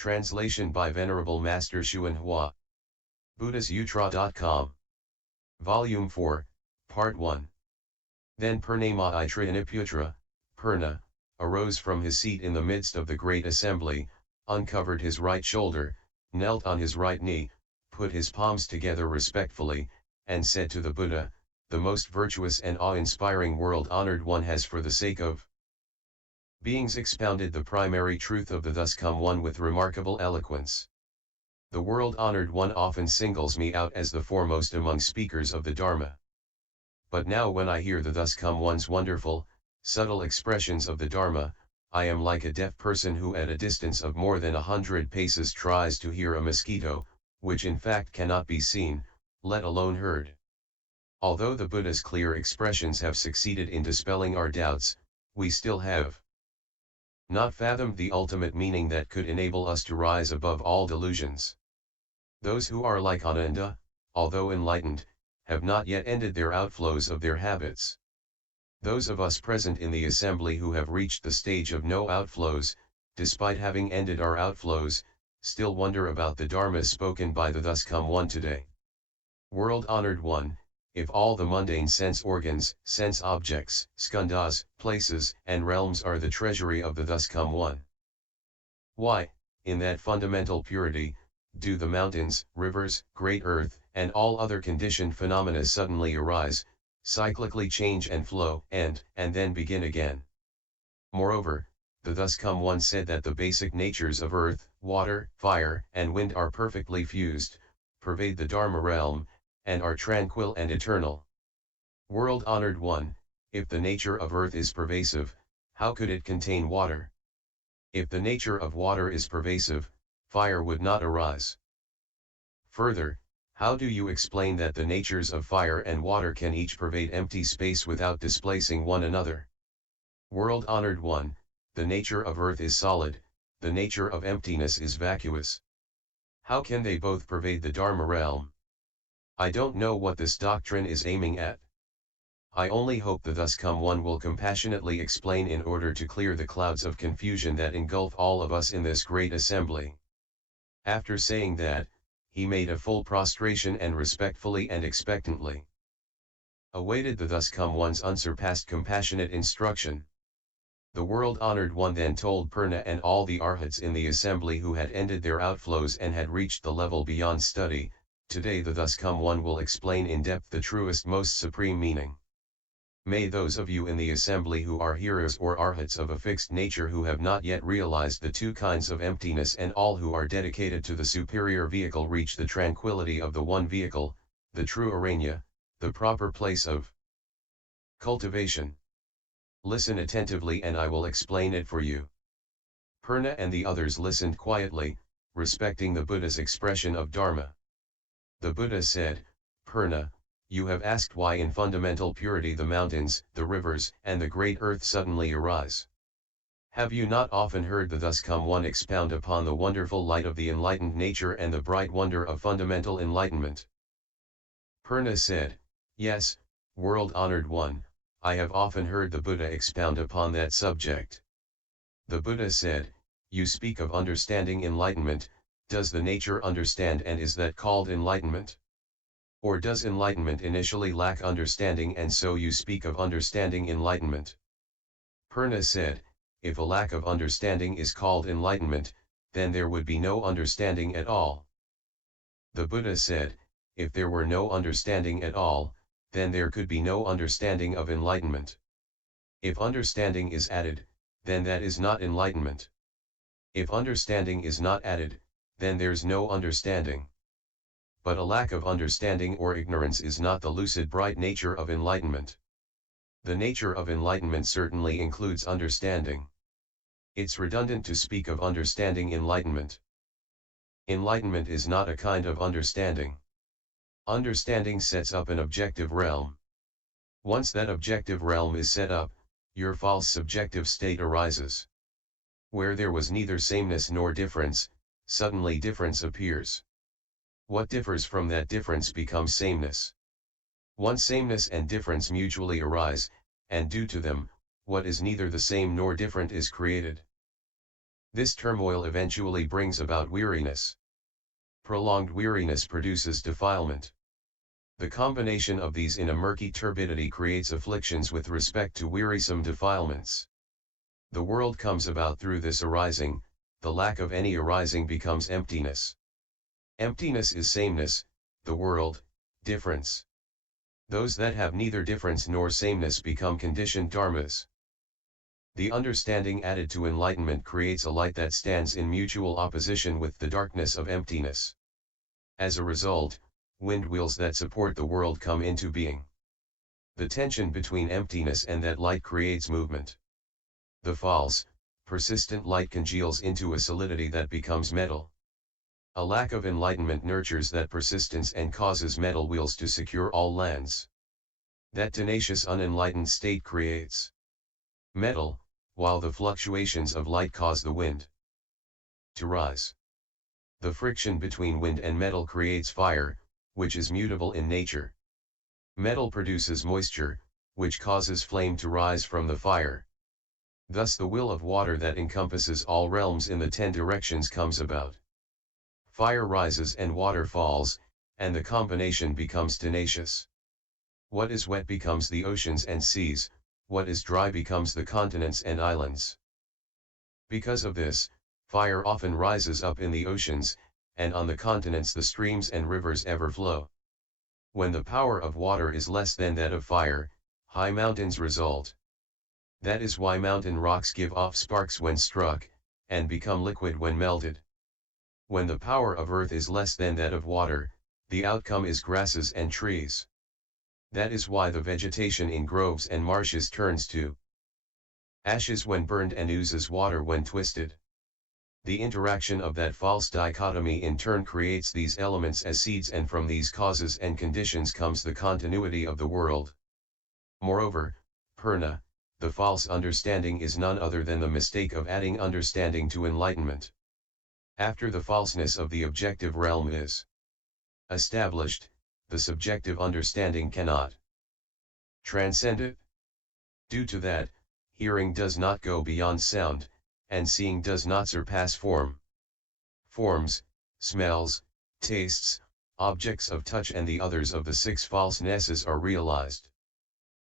Translation by Venerable Master Hsuan Hua. BuddhistSutra.com. Volume 4, Part 1. Then Purnamaitreyaniputra, Purna, arose from his seat in the midst of the great assembly, uncovered his right shoulder, knelt on his right knee, put his palms together respectfully, and said to the Buddha, the most virtuous and awe-inspiring world-honored one has for the sake of beings expounded the primary truth of the thus come one with remarkable eloquence. The world-honored one often singles me out as the foremost among speakers of the Dharma. But now when I hear the thus come one's wonderful, subtle expressions of the Dharma, I am like a deaf person who at a distance of more than 100 paces tries to hear a mosquito, which in fact cannot be seen, let alone heard. Although the Buddha's clear expressions have succeeded in dispelling our doubts, we still have not fathomed the ultimate meaning that could enable us to rise above all delusions. Those who are like Ananda, although enlightened, have not yet ended their outflows of their habits. Those of us present in the assembly who have reached the stage of no outflows, despite having ended our outflows, still wonder about the Dharma spoken by the thus come one today. World-honored one, if all the mundane sense organs, sense objects, skandhas, places, and realms are the treasury of the thus come one, why, in that fundamental purity, do the mountains, rivers, great earth, and all other conditioned phenomena suddenly arise, cyclically change and flow, and then begin again? Moreover, the thus come one said that the basic natures of earth, water, fire, and wind are perfectly fused, pervade the Dharma realm, and are tranquil and eternal. World-honored one, if the nature of earth is pervasive, how could it contain water? If the nature of water is pervasive, fire would not arise. Further, how do you explain that the natures of fire and water can each pervade empty space without displacing one another? World-honored one, the nature of earth is solid, the nature of emptiness is vacuous. How can they both pervade the Dharma realm? I don't know what this doctrine is aiming at. I only hope the thus come one will compassionately explain in order to clear the clouds of confusion that engulf all of us in this great assembly. After saying that, he made a full prostration and respectfully and expectantly awaited the thus come one's unsurpassed compassionate instruction. The world-honored one then told Purna and all the arhats in the assembly who had ended their outflows and had reached the level beyond study, today the thus come one will explain in depth the truest most supreme meaning. May those of you in the assembly who are heroes or arhats of a fixed nature who have not yet realized the two kinds of emptiness and all who are dedicated to the superior vehicle reach the tranquility of the one vehicle, the true aranya, the proper place of cultivation. Listen attentively and I will explain it for you. Purna and the others listened quietly, respecting the Buddha's expression of Dharma. The Buddha said, Purna, you have asked why in fundamental purity the mountains, the rivers, and the great earth suddenly arise. Have you not often heard the thus come one expound upon the wonderful light of the enlightened nature and the bright wonder of fundamental enlightenment? Purna said, yes, world-honored one, I have often heard the Buddha expound upon that subject. The Buddha said, you speak of understanding enlightenment, does the nature understand and is that called enlightenment? Or does enlightenment initially lack understanding and so you speak of understanding enlightenment? Purna said, if a lack of understanding is called enlightenment, then there would be no understanding at all. The Buddha said, if there were no understanding at all, then there could be no understanding of enlightenment. If understanding is added, then that is not enlightenment. If understanding is not added, then there's no understanding. But a lack of understanding or ignorance is not the lucid bright nature of enlightenment. The nature of enlightenment certainly includes understanding. It's redundant to speak of understanding enlightenment. Enlightenment is not a kind of understanding. Understanding sets up an objective realm. Once that objective realm is set up, your false subjective state arises. Where there was neither sameness nor difference, suddenly difference appears. What differs from that difference becomes sameness. Once sameness and difference mutually arise, and due to them, what is neither the same nor different is created. This turmoil eventually brings about weariness. Prolonged weariness produces defilement. The combination of these in a murky turbidity creates afflictions with respect to wearisome defilements. The world comes about through this arising, the lack of any arising becomes emptiness. Emptiness is sameness, the world, difference. Those that have neither difference nor sameness become conditioned dharmas. The understanding added to enlightenment creates a light that stands in mutual opposition with the darkness of emptiness. As a result, wind wheels that support the world come into being. The tension between emptiness and that light creates movement. The false, persistent light congeals into a solidity that becomes metal. A lack of enlightenment nurtures that persistence and causes metal wheels to secure all lands. That tenacious unenlightened state creates metal, while the fluctuations of light cause the wind to rise. The friction between wind and metal creates fire, which is mutable in nature. Metal produces moisture, which causes flame to rise from the fire. Thus the will of water that encompasses all realms in the 10 directions comes about. Fire rises and water falls, and the combination becomes tenacious. What is wet becomes the oceans and seas, what is dry becomes the continents and islands. Because of this, fire often rises up in the oceans, and on the continents the streams and rivers ever flow. When the power of water is less than that of fire, high mountains result. That is why mountain rocks give off sparks when struck, and become liquid when melted. When the power of earth is less than that of water, the outcome is grasses and trees. That is why the vegetation in groves and marshes turns to ashes when burned and oozes water when twisted. The interaction of that false dichotomy in turn creates these elements as seeds, and from these causes and conditions comes the continuity of the world. Moreover, Purna, the false understanding, is none other than the mistake of adding understanding to enlightenment. After the falseness of the objective realm is established, the subjective understanding cannot transcend it. Due to that, hearing does not go beyond sound, and seeing does not surpass form. Forms, smells, tastes, objects of touch and the others of the 6 falsenesses are realized.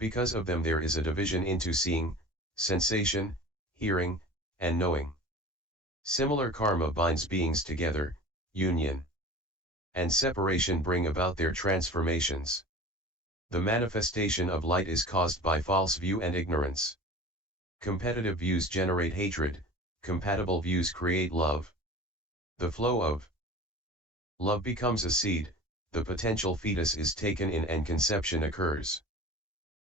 Because of them there is a division into seeing, sensation, hearing, and knowing. Similar karma binds beings together, union and separation bring about their transformations. The manifestation of light is caused by false view and ignorance. Competitive views generate hatred, compatible views create love. The flow of love becomes a seed, the potential fetus is taken in and conception occurs.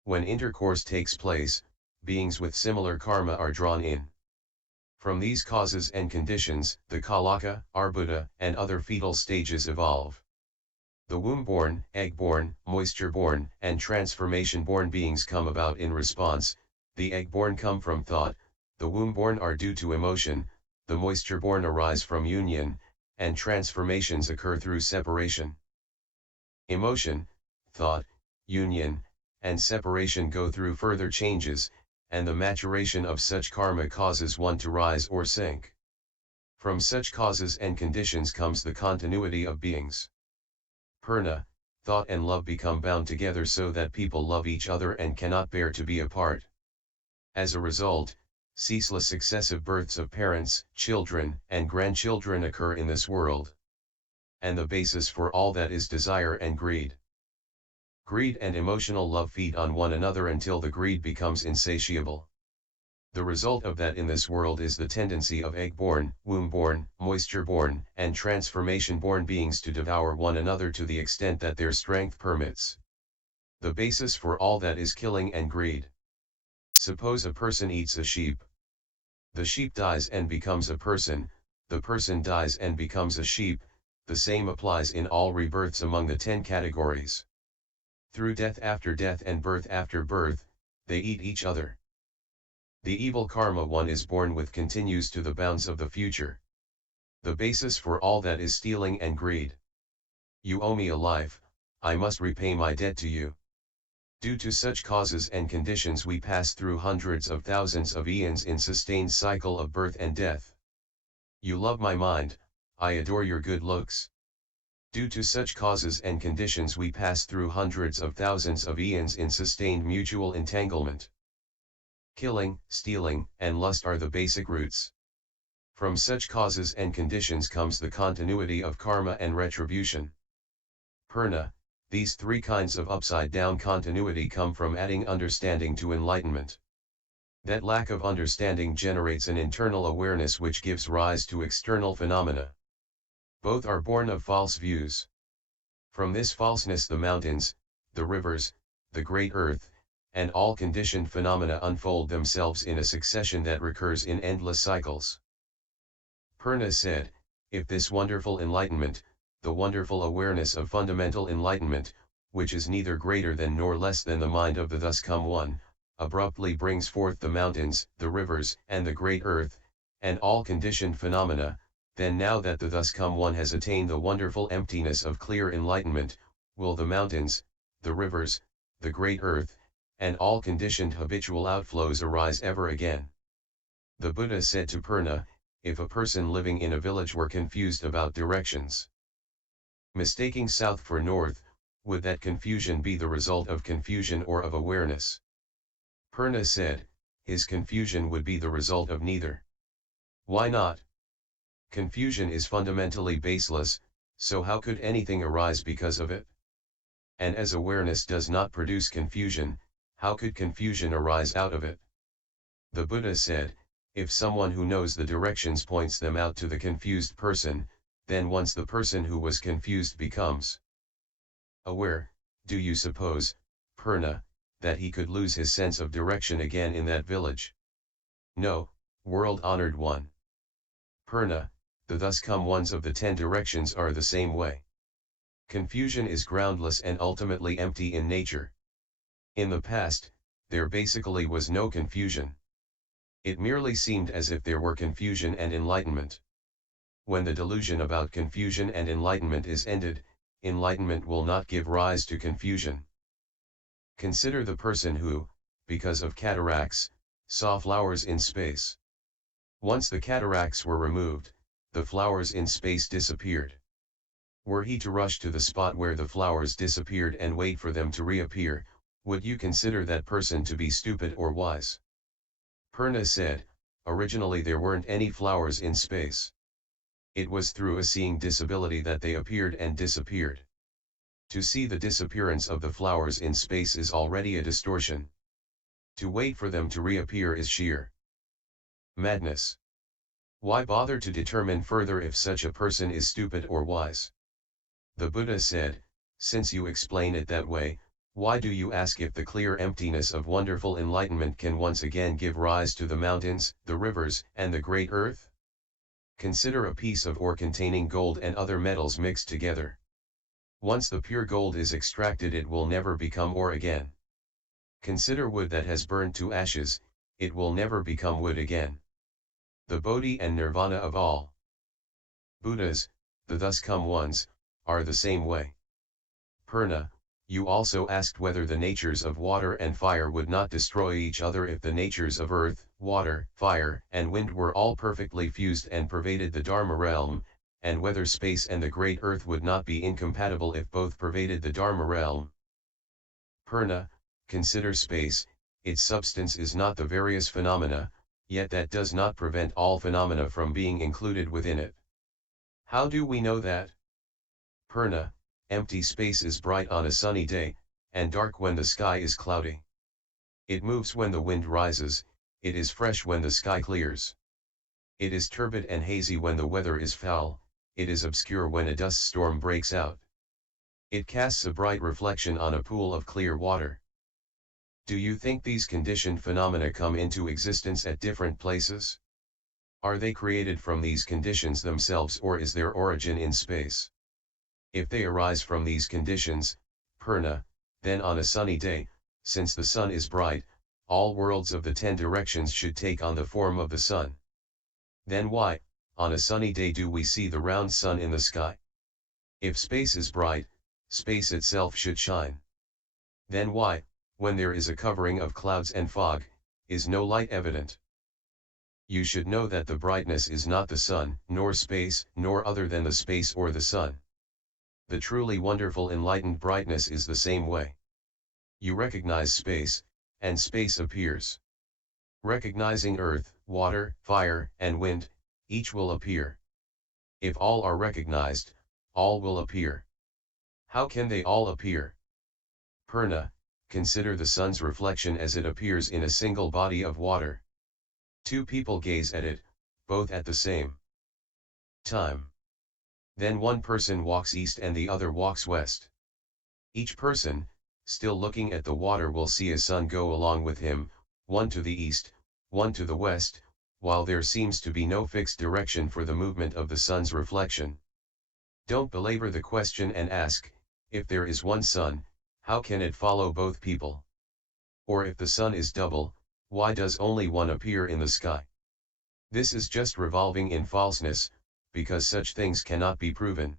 When intercourse takes place, beings with similar karma are drawn in. From these causes and conditions, the Kalaka, Arbuddha, and other fetal stages evolve. The womb-born, egg-born, moisture-born, and transformation-born beings come about in response. The egg-born come from thought, the womb-born are due to emotion, the moisture-born arise from union, and transformations occur through separation. Emotion, thought, union, and separation go through further changes, and the maturation of such karma causes one to rise or sink. From such causes and conditions comes the continuity of beings. Purna, thought and love become bound together so that people love each other and cannot bear to be apart. As a result, ceaseless successive births of parents, children, and grandchildren occur in this world. And the basis for all that is desire and greed. Greed and emotional love feed on one another until the greed becomes insatiable. The result of that in this world is the tendency of egg-born, womb-born, moisture-born, and transformation-born beings to devour one another to the extent that their strength permits. The basis for all that is killing and greed. Suppose a person eats a sheep. The sheep dies and becomes a person, the person dies and becomes a sheep. The same applies in all rebirths among the 10 categories. Through death after death and birth after birth, they eat each other. The evil karma one is born with continues to the bounds of the future. The basis for all that is stealing and greed. You owe me a life, I must repay my debt to you. Due to such causes and conditions we pass through hundreds of thousands of eons in sustained cycle of birth and death. You love my mind, I adore your good looks. Due to such causes and conditions we pass through hundreds of thousands of eons in sustained mutual entanglement. Killing, stealing, and lust are the basic roots. From such causes and conditions comes the continuity of karma and retribution. Purna, these three kinds of upside-down continuity come from adding understanding to enlightenment. That lack of understanding generates an internal awareness which gives rise to external phenomena. Both are born of false views. From this falseness the mountains, the rivers, the great earth, and all conditioned phenomena unfold themselves in a succession that recurs in endless cycles. Purna said, if this wonderful enlightenment, the wonderful awareness of fundamental enlightenment, which is neither greater than nor less than the mind of the thus come one, abruptly brings forth the mountains, the rivers, and the great earth, and all conditioned phenomena, then now that the thus come one has attained the wonderful emptiness of clear enlightenment, will the mountains, the rivers, the great earth, and all conditioned habitual outflows arise ever again. The Buddha said to Purna, if a person living in a village were confused about directions, mistaking south for north, would that confusion be the result of confusion or of awareness? Purna said, his confusion would be the result of neither. Why not? Confusion is fundamentally baseless, so how could anything arise because of it? And as awareness does not produce confusion, how could confusion arise out of it? The Buddha said, if someone who knows the directions points them out to the confused person, then once the person who was confused becomes aware, do you suppose, Purna, that he could lose his sense of direction again in that village? No, world-honored one. Purna, the thus come ones of the 10 directions are the same way. Confusion is groundless and ultimately empty in nature. In the past, there basically was no confusion. It merely seemed as if there were confusion and enlightenment. When the delusion about confusion and enlightenment is ended, enlightenment will not give rise to confusion. Consider the person who, because of cataracts, saw flowers in space. Once the cataracts were removed, the flowers in space disappeared. Were he to rush to the spot where the flowers disappeared and wait for them to reappear, would you consider that person to be stupid or wise? Purna said, originally there weren't any flowers in space. It was through a seeing disability that they appeared and disappeared. To see the disappearance of the flowers in space is already a distortion. To wait for them to reappear is sheer madness. Why bother to determine further if such a person is stupid or wise? The Buddha said, since you explain it that way, why do you ask if the clear emptiness of wonderful enlightenment can once again give rise to the mountains, the rivers, and the great earth? Consider a piece of ore containing gold and other metals mixed together. Once the pure gold is extracted, it will never become ore again. Consider wood that has burned to ashes, it will never become wood again. The Bodhi and Nirvana of all Buddhas, the thus come ones, are the same way. Purna, you also asked whether the natures of water and fire would not destroy each other if the natures of earth, water, fire, and wind were all perfectly fused and pervaded the Dharma realm, and whether space and the great earth would not be incompatible if both pervaded the Dharma realm. Purna, consider space, its substance is not the various phenomena, yet that does not prevent all phenomena from being included within it. How do we know that? Purna, empty space is bright on a sunny day, and dark when the sky is cloudy. It moves when the wind rises, it is fresh when the sky clears. It is turbid and hazy when the weather is foul, it is obscure when a dust storm breaks out. It casts a bright reflection on a pool of clear water. Do you think these conditioned phenomena come into existence at different places? Are they created from these conditions themselves, or is their origin in space? If they arise from these conditions, Purna, then on a sunny day, since the sun is bright, all worlds of the 10 directions should take on the form of the sun. Then why, on a sunny day, do we see the round sun in the sky? If space is bright, space itself should shine. Then why, when there is a covering of clouds and fog, is no light evident? You should know that the brightness is not the sun, nor space, nor other than the space or the sun. The truly wonderful enlightened brightness is the same way. You recognize space, and space appears. Recognizing earth, water, fire, and wind, each will appear. If all are recognized, all will appear. How can they all appear? Purna, consider the sun's reflection as it appears in a single body of water. Two people gaze at it, both at the same time. Then one person walks east and the other walks west. Each person, still looking at the water, will see a sun go along with him, one to the east, one to the west, while there seems to be no fixed direction for the movement of the sun's reflection. Don't belabor the question and ask, if there is one sun, how can it follow both people? Or if the sun is double, why does only one appear in the sky? This is just revolving in falseness, because such things cannot be proven.